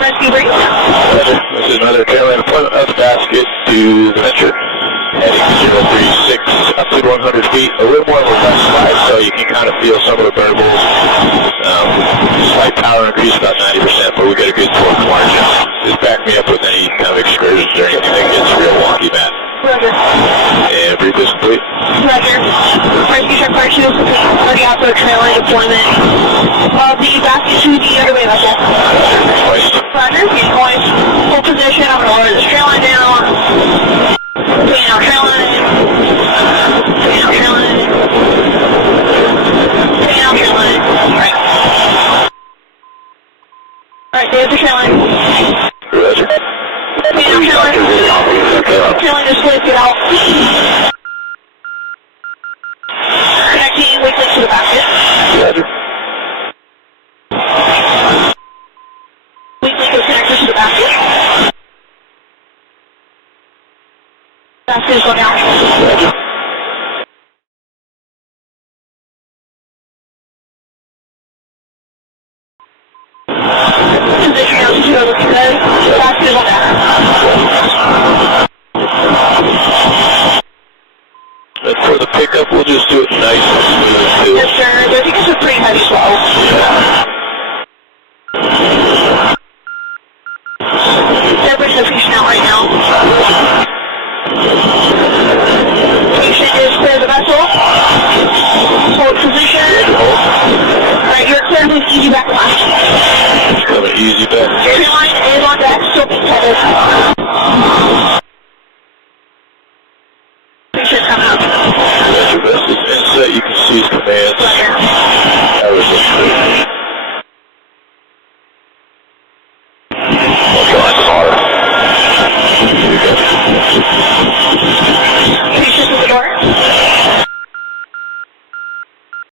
Rescue break. This is another tailend appointment of the basket to the venture. Heading 036 up to 100 feet. A little more of a left slide, so you can kind of feel some of the burbles. Slight power increase, about 90%, but we get a good torque margin. Just back me up with any kind of excursions or anything that gets real wonky, Matt. Roger. And brief is complete. Roger. Rescue truck part 2 complete. Ready out for trail line deployment. The basket to the other way left. Roger. He's going full position. I'm going to lower this trail line down. Putting out trail line. Putting out trail line. Putting out trail line. Alright. Alright, there's the trail line. Roger. Putting out trail line. Trail line just split it out. Connecting weak link to the basket. Roger. Weak link is connected to the basket. Basket is going down. Roger. Position altitude looking good. Basket is on down. And for the pickup, we'll just do it nice and smooth, too. Yes, sir. I think it's a pretty heavy swell. Everybody's official out right now. Patient is clear of the vessel. Hold position. Alright, you're clear with easy back left. Coming easy back